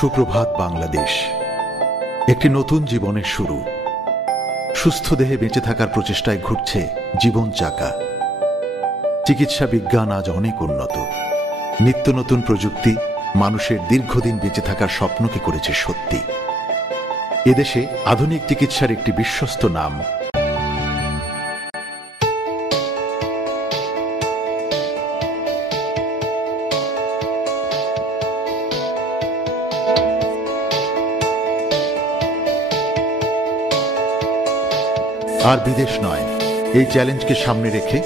সুপ্রভাত বাংলাদেশ। একটি নতুন জীবনের শুরু। সুস্থ দেহে বেঁচে থাকার প্রচেষ্টায় ঘুরছে জীবন চাকা। চিকিৎসা বিজ্ঞান আজ অনেক উন্নত। নিত্য নতুন প্রযুক্তি মানুষের দীর্ঘদিন বেঁচে থাকার স্বপ্নকে করেছে সত্যি। এদেশে আধুনিক চিকিৎসার একটি বিশ্বস্ত নাম আর বিদেশ নয়। এই চ্যালেঞ্জকে সামনে রেখে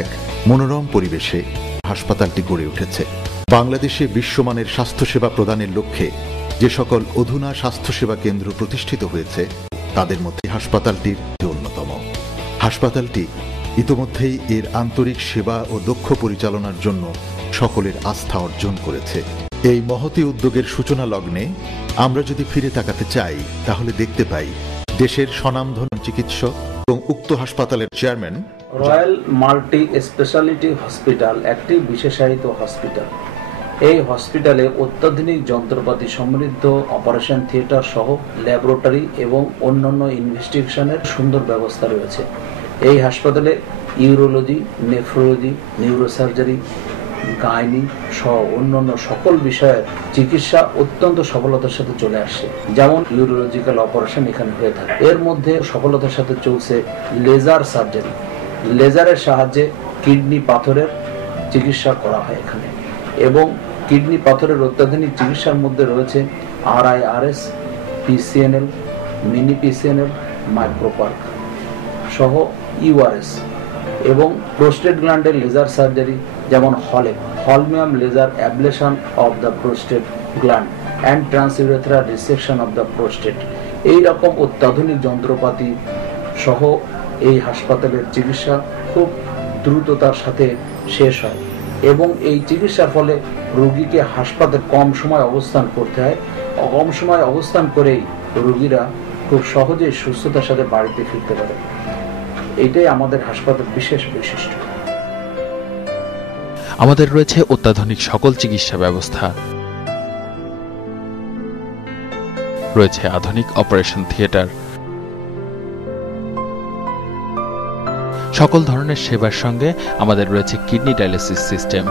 এক মনোরম পরিবেশে হাসপাতালটি গড়ে উঠেছে। বাংলাদেশে বিশ্বমানের স্বাস্থ্যসেবা প্রদানের লক্ষ্যে যে সকল অধুনা স্বাস্থ্যসেবা কেন্দ্র প্রতিষ্ঠিত হয়েছে তাদের মধ্যে হাসপাতালটির অন্যতম। হাসপাতালটি ইতোমধ্যেই এর আন্তরিক সেবা ও দক্ষ পরিচালনার জন্য সকলের আস্থা অর্জন করেছে। এই মহতী উদ্যোগের সূচনা লগ্নে আমরা যদি ফিরে তাকাতে চাই তাহলে দেখতে পাই দেশের স্বনামধন্য চিকিৎসক এবং উক্ত হাসপাতালের chairman. Royal multi speciality hospital একটি বিশেষায়িত হসপিটাল। এই হসপিটালে অত্যাধুনিক যন্ত্রপাতি সমৃদ্ধ অপারেশন থিয়েটার সহ ল্যাবরেটরি এবং অন্যান্য ইনভেস্টিগেশনের সুন্দর ব্যবস্থা রয়েছে। এই হাসপাতালে ইউরোলজি, নেফ্রোলজি, নিউরোসার্জারি, গাইনি সহ অন্যান্য সকল বিষয়ের চিকিৎসা অত্যন্ত সফলতার সাথে চলে আসছে। যেমন ইউরোলজিক্যাল অপারেশন এখানে হয়ে থাকে। এর মধ্যে সফলতার সাথে চলছে লেজার সার্জারি। লেজারের সাহায্যে কিডনি পাথরের চিকিৎসা করা হয় এখানে, এবং কিডনি পাথরের অত্যাধুনিক চিকিৎসার মধ্যে রয়েছে RIRS, PCNL, mini PCNL, microperc সহ URS, এবং প্রোস্টেট গ্ল্যান্ডের লেজার সার্জারি যেমন holmium laser ablation of the prostate gland and transurethral resection of the prostate. এই রকম অত্যাধুনিক যন্ত্রপাতি সহ এই হাসপাতালের চিকিৎসা খুব দ্রুততার সাথে শেষ হয়, এবং এই চিকিৎসার ফলে রোগীকে হাসপাতালে কম সময় অবস্থান করতে হয়। কম সময় অবস্থান করেই রোগীরা খুব সহজেই সুস্থতার সাথে বাড়িতে ফিরতে পারে। এটাই আমাদের হাসপাতালের বিশেষ বৈশিষ্ট্য। আমাদের রয়েছে অত্যাধুনিক সকল চিকিৎসা ব্যবস্থা, রয়েছে আধুনিক অপারেশন থিয়েটার, সকল ধরনের সেবার সঙ্গে আমাদের রয়েছে কিডনি ডায়ালিসিস সিস্টেম।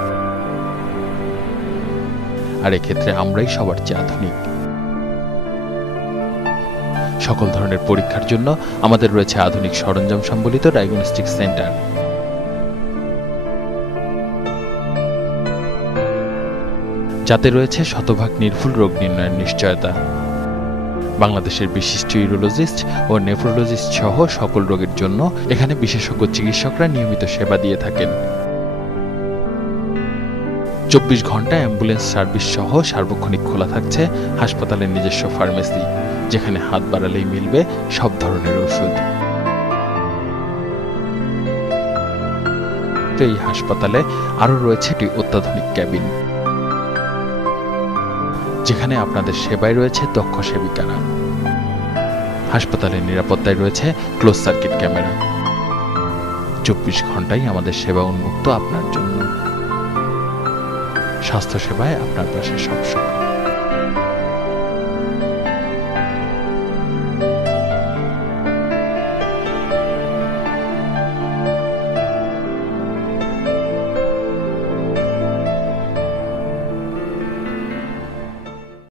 আর এক্ষেত্রে আমরাই সবার চেয়ে আধুনিক। সকল ধরনের পরীক্ষার জন্য আমাদের রয়েছে আধুনিক সরঞ্জাম সম্বলিত ডায়াগনস্টিক সেন্টার। যাতে রয়েছে শতভাগ নির্ভুল রোগ নির্ণয়ের নিশ্চয়তা। বাংলাদেশের বিশিষ্ট ইউরোলজিস্ট ও নেফ্রোলজিস্ট সহ সকল রোগের জন্য এখানে বিশেষজ্ঞ চিকিৎসকরা নিয়মিত সেবা দিয়ে থাকেন। 24 ঘন্টা অ্যাম্বুলেন্স সার্ভিস সহ সার্বক্ষণিক খোলা থাকছে হাসপাতালের নিজস্ব ফার্মেসি, যেখানে হাত বাড়ালেই মিলবে সব ধরনের ওষুধ। এই হাসপাতালে আরও রয়েছে একটি অত্যাধুনিক ক্যাবিন, যেখানে আপনাদের সেবায় রয়েছে দক্ষ সেবিকারা। হাসপাতালের নিরাপত্তায় রয়েছে ক্লোজ সার্কিট ক্যামেরা। 24 ঘন্টাই আমাদের সেবা উন্মুক্ত আপনার জন্য। স্বাস্থ্য সেবায় আপনার পাশে সবসময়।